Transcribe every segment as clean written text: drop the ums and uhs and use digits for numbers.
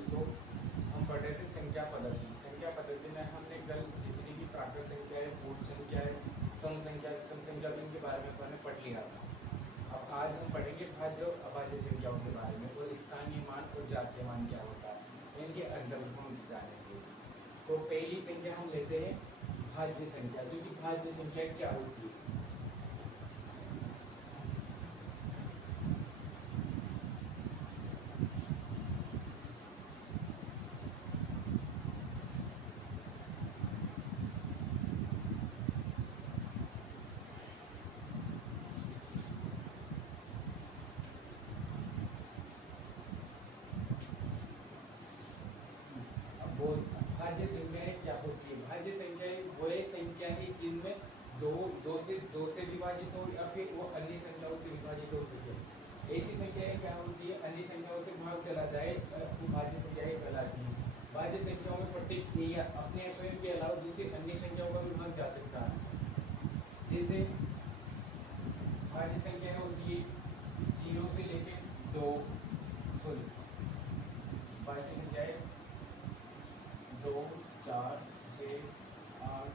दोस्तों, हम पढ़ रहे थे संख्या पद्धति। संख्या पद्धति में हमने कल जितनी भी प्राकृत संख्या है, पूर्ण संख्या है, सम संख्या के बारे में हमने पढ़ लिया था। अब आज हम पढ़ेंगे भाज्य और अभाज्य संख्याओं के बारे में, और स्थानीय मान और जातीय मान क्या होता है, इनके अंतर्गत हम जानेंगे। तो पहली संख्या हम लेते हैं भाज्य संख्या, जो कि भाज्य संख्या क्या होती है। भाज्य संख्याएं क्या होती है? भाज्य संख्याएं वह संख्या है जिनमें दो से विभाजित हो या फिर वो अन्य संख्याओं से विभाजित हो सके। ऐसी संख्याएं क्या होती है? अन्य संख्याओं से भाग चला जाए तो भाज्य संख्याएं कहलाती है। भाज्य संख्याओं में प्रत्येक या अपने स्वयं के अलावा दूसरी अन्य संख्याओं का भी भाग जा सकता है। जैसे भाज्य संख्याएं होती है 0 से लेकर 2, भाज्य संख्याएं 2, 4, 6, 8,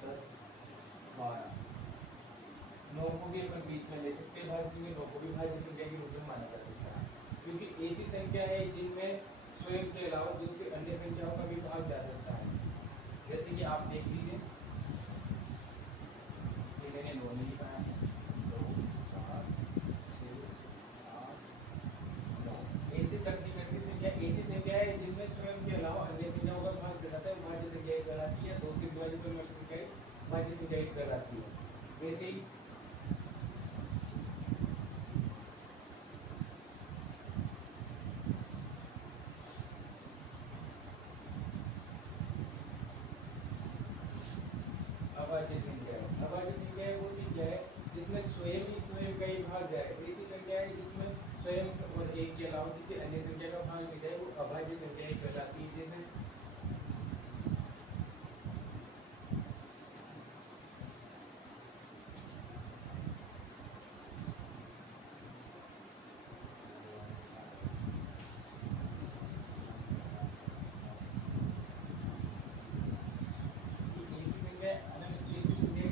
10, 12, 9 को भी अपन बीच में ले सकते हैं। भाज्य संख्या 9 को भी भाज्य संख्या के रूप में माना जा सकता है, क्योंकि ऐसी संख्या है जिनमें स्वयं के अलावा दूसरी अन्य संख्याओं का भी भाग जा सकता है। जैसे कि आप देख लीजिए, ये मैंने 9 लिखा है, 2, 4, 6, 8, 9। ऐसे करती करती संख्या ऐसी संख्या है जिनमें स्वयं के अलावा अन्य संख्याओं का भाग जाता है, भाज्य संख्या कहलाती है। 2 से विभाजित होने वाली संख्या भाज्य संख्या कहलाती है। वैसे ही अभाज्य संख्या है। अभाज्य संख्या होती क्या है? जिसमें स्वयं ही स्वयं का ही भाग जाए। ऐसी संख्या है जिसमें स्वयं और एक के अलावा किसी अन्य संख्या का भाग नहीं जाए, वो अभाज्य संख्या कहलाती है। जैसे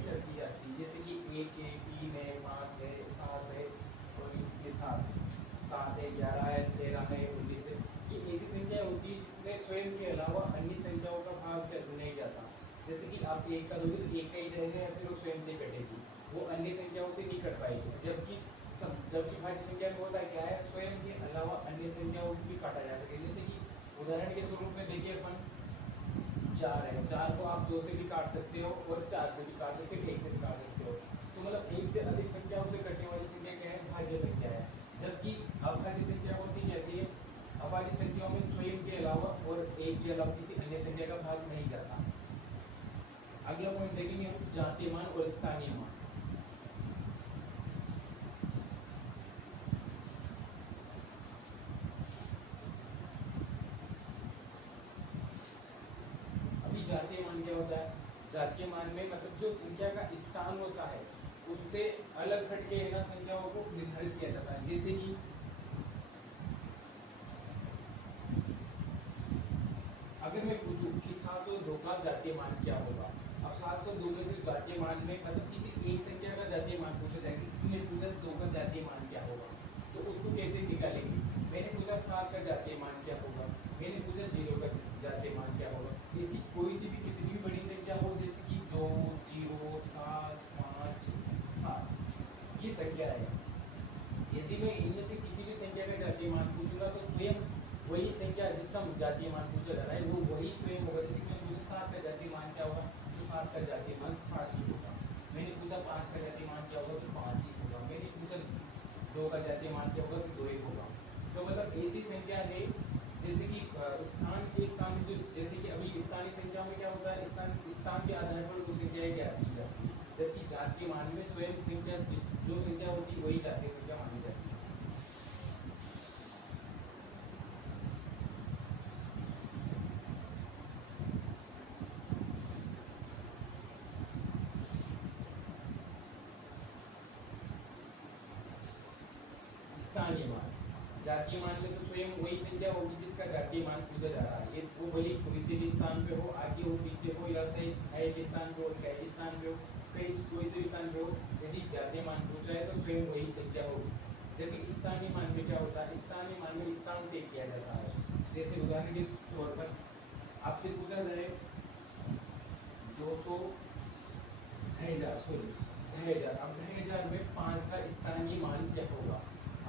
चलती जाती है, जैसे कि 1 है, 3 है, 5 है, 7 है, और ये 7 है, 11 है, 13 है, 19 है। ये ऐसी संख्या होती है जिसमें स्वयं के अलावा अन्य संख्याओं का भाग नहीं जाता। जैसे कि आप 1 का दोगे तो 1 का ही जाएगा, या फिर वो स्वयं से कटेगी, वो अन्य संख्याओं से नहीं कट पाएगी। जबकि भाज्य संख्या में होता क्या है? स्वयं के अलावा अन्य संख्याओं से भी काटा जा सके। जैसे कि उदाहरण के स्वरूप में देखिए, अपन 4 है, 4 को आप 2 से भी काट सकते हो और 4 से भी काट सकते हो, 1 से भी काट सकते हो। तो मतलब 1 से अधिक संख्याओं से कटने वाली संख्या क्या है? भाज्य संख्या है। जबकि अभाज्य संख्या होती कहती है, अभाज्य संख्याओं में स्वयं के अलावा और 1 के अलावा किसी अन्य संख्या का भाग नहीं जाता। अगला पॉइंट देखेंगे हम, जातीय मान और स्थानीय मान। जातीय मान क्या होता है? जातीय मान में मतलब जो संख्या का स्थान होता है उससे अलग हटके है ना संख्याओं को निर्धारित किया जाता है। जैसे कि अगर मैं पूछूं कि 702 का जातीय मान क्या होगा, अब 702 में से जातीय मान में मतलब किसी एक संख्या का जातीय मान पूछा जाए, किसी ने पूछा 2 का जातीय मान क्या होगा, तो उसको कैसे निकालेंगे? मैंने पूछा 7 का जातीय मान क्या होगा, मैंने पूछा 0 का जातीय मान क्या होगा। ऐसी कोई सी भी कितनी भी बड़ी संख्या हो, जैसे कि 2, 0, 7, 5, 7, ये संख्या है। यदि मैं इनमें से किसी भी संख्या का जातीय मान पूछूंगा तो स्वयं वही संख्या जिसका जातीय मान पूछा जा रहा है वो वही स्वयं होगा। जैसे कि मुझे 7 का जातीय मान क्या होगा, तो 7 का जातीय मान 7 ही होगा। मैंने पूछा 5 का जातीय मान क्या होगा, तो 5 ही होगा। मैंने पूछा 2 का जातीय मान क्या होगा, तो 2 ही होगा। तो मतलब ऐसी संख्या है जैसे कि स्थान के स्थान जो, जैसे कि अभी स्थानीय संख्या में क्या होता है, स्थान के आधार पर वो संख्याएं ज्ञात की जाती है, जबकि जातीय मान में स्वयं संख्या जो संख्या होती है वही जातीय संख्या मानी जाती है। स्थानीय मान, जातीय मान में तो स्वयं वही संख्या होगी जिसका जातीय मान पूछा जा रहा है। ये वो भले किसी भी स्थान पे हो, आगे हो, पीछे हो, या सही है के स्थान पे हो, क्या के स्थान पे हो, कहीं कोई से भी स्थान पे हो, यदि जातीय मान पूछा है तो स्वयं वही संख्या होगी। जबकि स्थानीय मान में क्या होता है, स्थानीय मान में स्थान तय किया जाता है। जैसे उदाहरण के तौर पर आपसे पूछा जाए 200 1000 सॉरी 1000, अब 1000 में 5 का स्थानीय मान क्या होगा।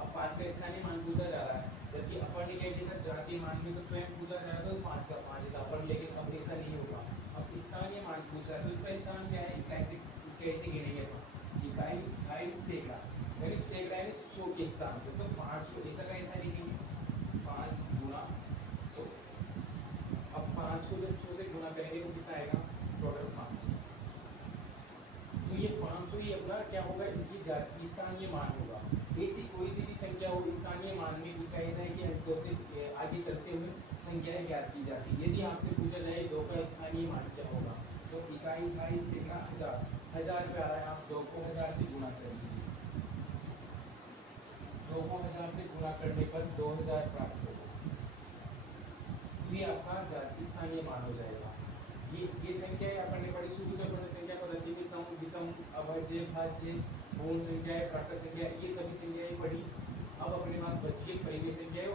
अब 5 का स्थानीय मान पूछा जा रहा है, जबकि अपन ने क्या किया था, जातीय मान में तो स्वयं पूछा जा रहा था तो 5 का 5 था अपन, लेकिन अब ऐसा नहीं होगा। अब स्थानीय मान पूछा है तो इसका स्थान क्या है, कैसे कैसे गिनेंगे अपन, इकाई इकाई सैकड़ा, यानी सैकड़ा यानी 100 के स्थान पे, तो 5 को ऐसा का ऐसा लिखेंगे 5 गुना 100। अब 5 को जब 100 से गुना करेंगे तो कितना आएगा, टोटल 500। तो ये 500 ही अपना क्या होगा, इसकी स्थानीय मान होगा। ऐसी कोई सी भी संख्या हो, स्थानीय मान में इकाई है कि अंकों से आगे चलते हुए संख्याएं ज्ञात की जाती है। यदि आपसे पूछा जाए 2 का स्थानीय मान क्या होगा, तो इकाई इकाई सैकड़ा 1000 पे आ रहा है, आप 2 को 1000 से गुणा कर दीजिए। 2 को 1000 से गुणा करने पर 2000 प्राप्त होगा। ये आपका स्थानीय मान हो जाएगा। ये संख्या अपन ने पढ़ी, शुरू से अपन संख्या पद्धति में सम विषम अभाज्य भाज्य पूर्ण संख्याएं प्राकृत संख्या, ये सभी संख्याएं पढ़ी। अब अपने पास बची एक परिमेय संख्या है।